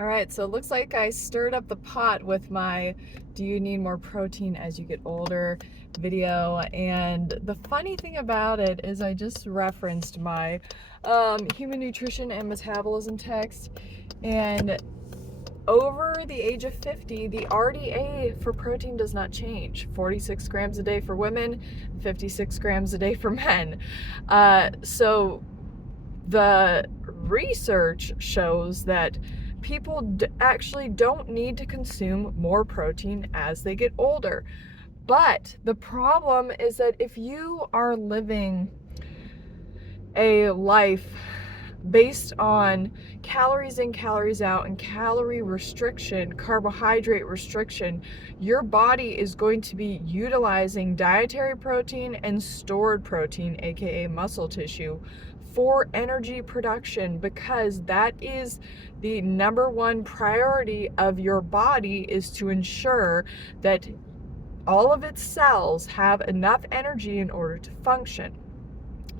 All right, so it looks like I stirred up the pot with my "Do you need more protein as you get older" video. And the funny thing about it is I just referenced my human nutrition and metabolism text. And over the age of 50, the RDA for protein does not change. 46 grams a day for women, 56 grams a day for men. So the research shows that people actually don't need to consume more protein as they get older. But the problem is that if you are living a life based on calories in, calories out, and calorie restriction, carbohydrate restriction, your body is going to be utilizing dietary protein and stored protein, aka muscle tissue, for energy production, because that is the number one priority of your body, is to ensure that all of its cells have enough energy in order to function.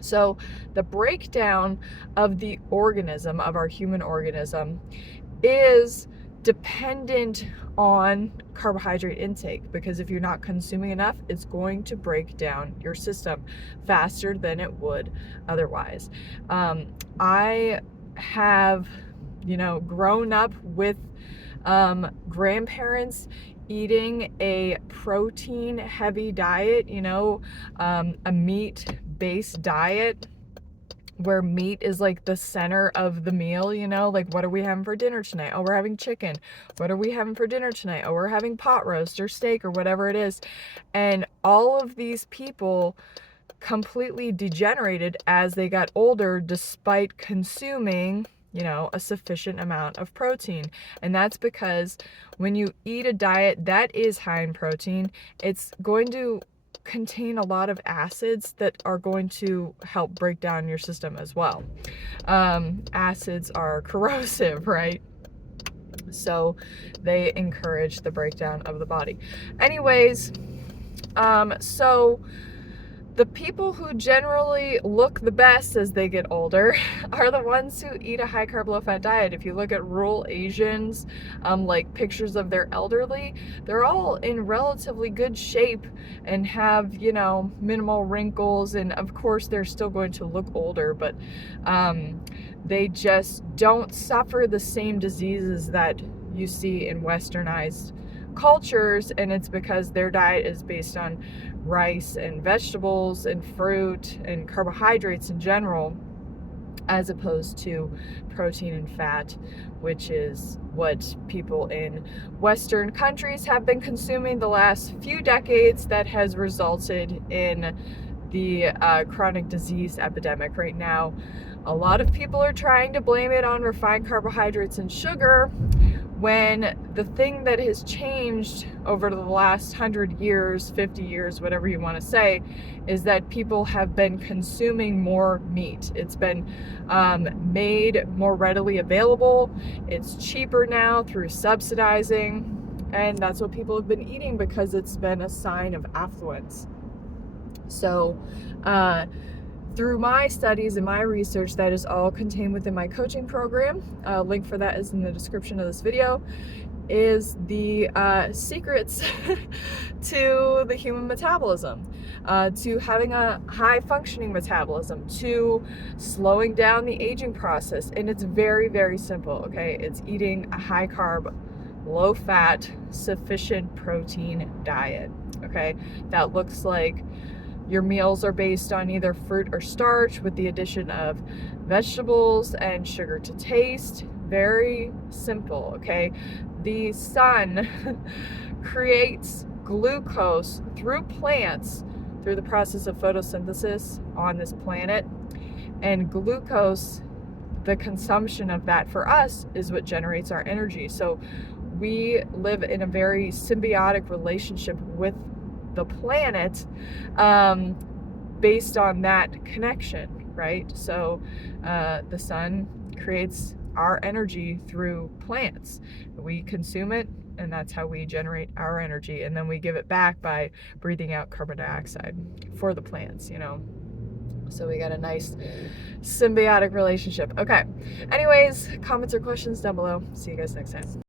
So the breakdown of the organism, of our human organism, is dependent on carbohydrate intake, because if you're not consuming enough, it's going to break down your system faster than it would otherwise. I have, grown up with grandparents eating a protein heavy diet, a meat based diet where meat is like the center of the meal, like, what are we having for dinner tonight? Oh, we're having chicken. What are we having for dinner tonight? Oh, we're having pot roast or steak or whatever it is. And all of these people completely degenerated as they got older, despite consuming a sufficient amount of protein. And that's because when you eat a diet that is high in protein, it's going to contain a lot of acids that are going to help break down your system as well. Acids are corrosive, right? So they encourage the breakdown of the body. Anyways, so the people who generally look the best as they get older are the ones who eat a high carb, low fat diet. If you look at rural Asians, like pictures of their elderly, they're all in relatively good shape and have, minimal wrinkles. And of course, they're still going to look older, but they just don't suffer the same diseases that you see in westernized cultures. And it's because their diet is based on rice and vegetables and fruit and carbohydrates in general, as opposed to protein and fat, which is what people in Western countries have been consuming the last few decades. That has resulted in the chronic disease epidemic right now. A lot of people are trying to blame it on refined carbohydrates and sugar, when the thing that has changed over the last 100 years, 50 years, whatever you want to say, is that people have been consuming more meat. It's been made more readily available. It's cheaper now through subsidizing, and that's what people have been eating because it's been a sign of affluence. So, through my studies and my research, that is all contained within my coaching program. Link for that is in the description of this video. Is the secrets to the human metabolism, to having a high functioning metabolism, to slowing down the aging process. And it's very, very simple, okay? It's eating a high carb, low fat, sufficient protein diet, okay? That looks like your meals are based on either fruit or starch with the addition of vegetables and sugar to taste. Very simple, okay? The sun creates glucose through plants through the process of photosynthesis on this planet. And glucose, the consumption of that for us, is what generates our energy. So we live in a very symbiotic relationship with the planet, based on that connection, right? So the sun creates our energy through plants. We consume it, and that's how we generate our energy, and then we give it back by breathing out carbon dioxide for the plants, So we got a nice symbiotic relationship. Okay. Anyways, comments or questions down below. See you guys next time.